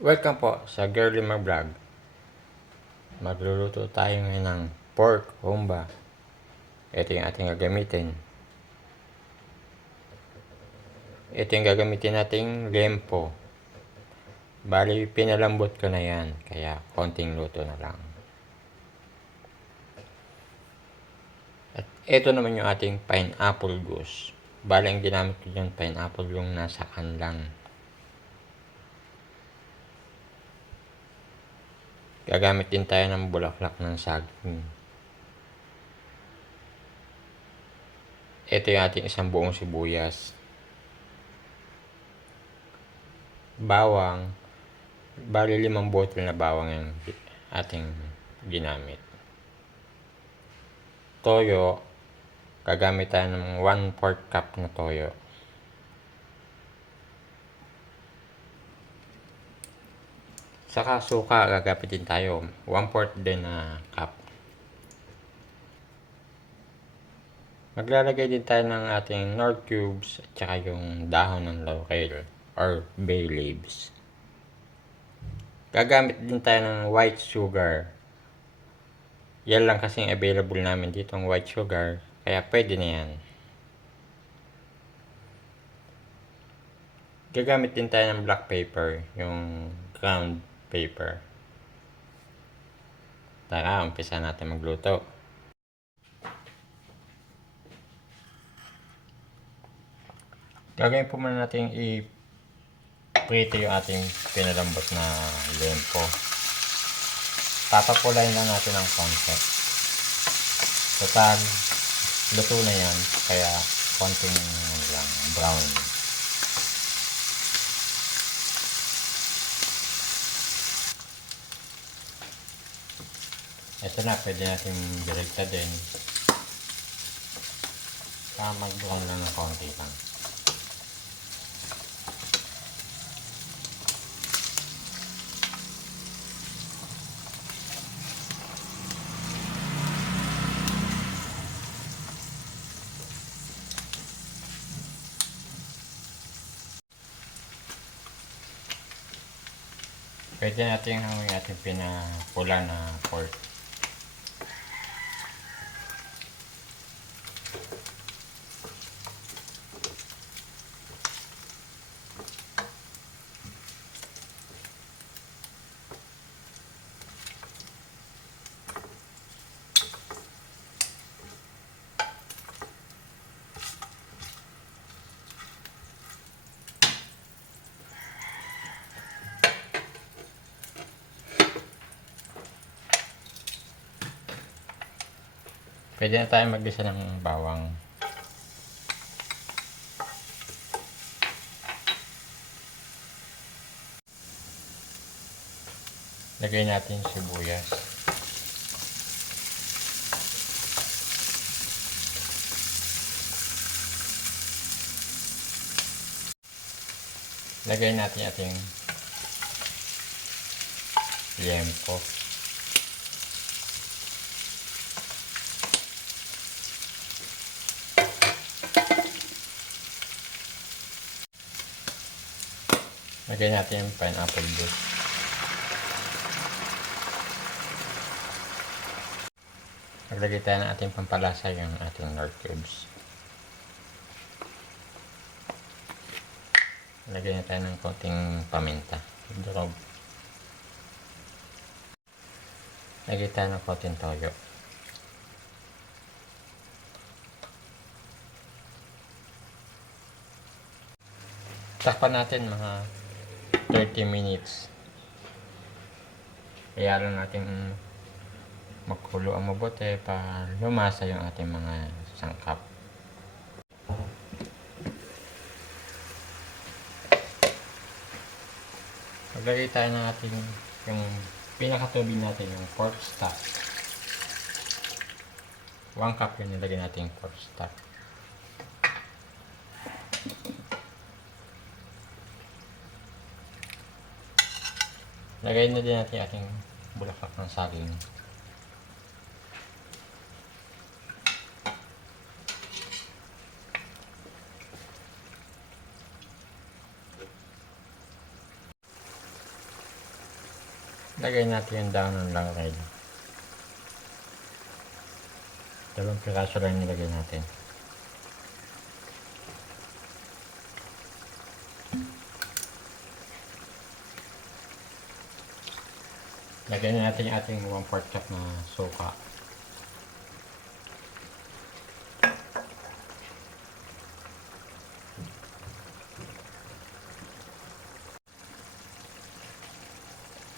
Welcome po sa Girly Mag Vlog. Magluluto tayo ngayon ng pork humba. Ito yung ating gagamitin. Ito yung gagamitin nating lempo. Bali, pinalambot ko na yan. Kaya konting luto na lang. At ito naman yung ating pineapple goose. Bali, ang ginamit ko dyan pineapple yung nasa can lang. Gagamit din tayo ng bulaklak ng saging. Ito yung ating isang buong sibuyas. Bawang. Bali 5 bottle na bawang yung ating ginamit. Toyo. Gagamit tayo ng 1/4 cup na toyo. Saka suka, gagamit din tayo 1/4 din na cup. Maglalagay din tayo ng ating nor cubes at saka yung dahon ng laurel or bay leaves. Gagamit din tayo ng white sugar. Yan lang kasing available namin dito ang white sugar, kaya pwede na yan. Gagamit din tayo ng black pepper, yung ground paper. Tara, umpisa natin magluto. Gagawin po muna natin i-prito yung ating pinalambot na lempo. Papapulayin lang natin ng konti. Total, luto na yan, kaya konting lang, brown. Ito na, pwede natin direkta din. Mag-brown lang ng konti lang. Pwede natin yung ating pinapula na pork. Pwede na tayo mag-isa ng bawang. Lagay natin sibuyas. Lagay natin ating lempo. Lagay natin yung pineapple juice. Maglagay tayo ng ating pampalasa, yung ating nor cubes. Lagay na tayo ng konting paminta. Durog. Lagay tayo ng konting toyo. Takpan natin mga 30 minutes. Kaya lang natin magkulo ang mabuti para lumasa yung ating mga sangkap. Maglagay tayo ng ating yung pinakatubig natin, yung pork stock. 1 cup yung nilagay natin yung pork stock. Lagay na din natin ating bulaklak ng saging. Lagay natin yung daon ng laurel. 2 piraso lang nilagay natin. Lagyan na natin yung ating 1/4 cup na suka.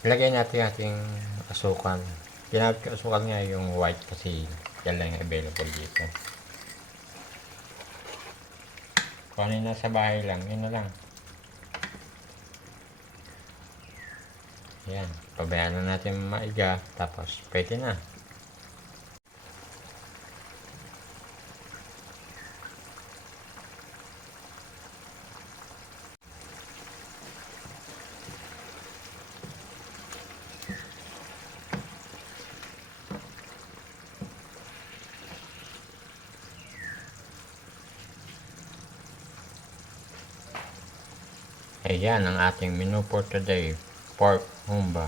Ilagay natin yung ating asukal. Ginamit ko asukal nga yung white kasi yan lang yung available dito. Kung ano yung nasa bahay lang, yun na lang. Yan, pabayaan na natin maiga, tapos pwede na. Ayan ang ating menu for today, pork humba.